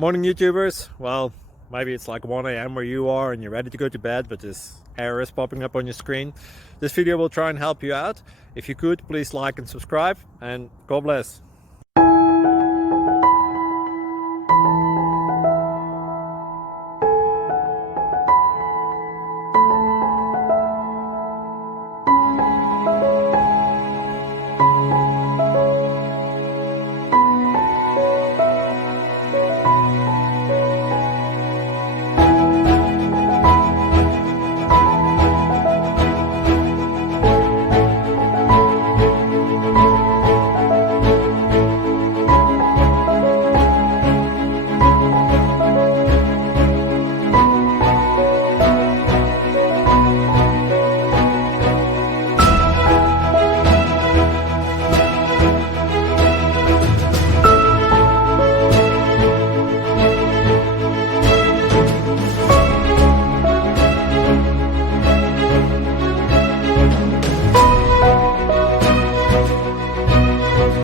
Morning YouTubers. Well, maybe it's like 1 a.m. where you are and you're ready to go to bed, but this error is popping up on your screen. This video will try and help you out. If you could, please like and subscribe, and God bless.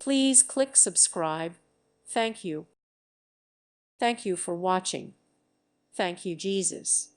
Please click subscribe. Thank you. Thank you for watching. Thank you, Jesus.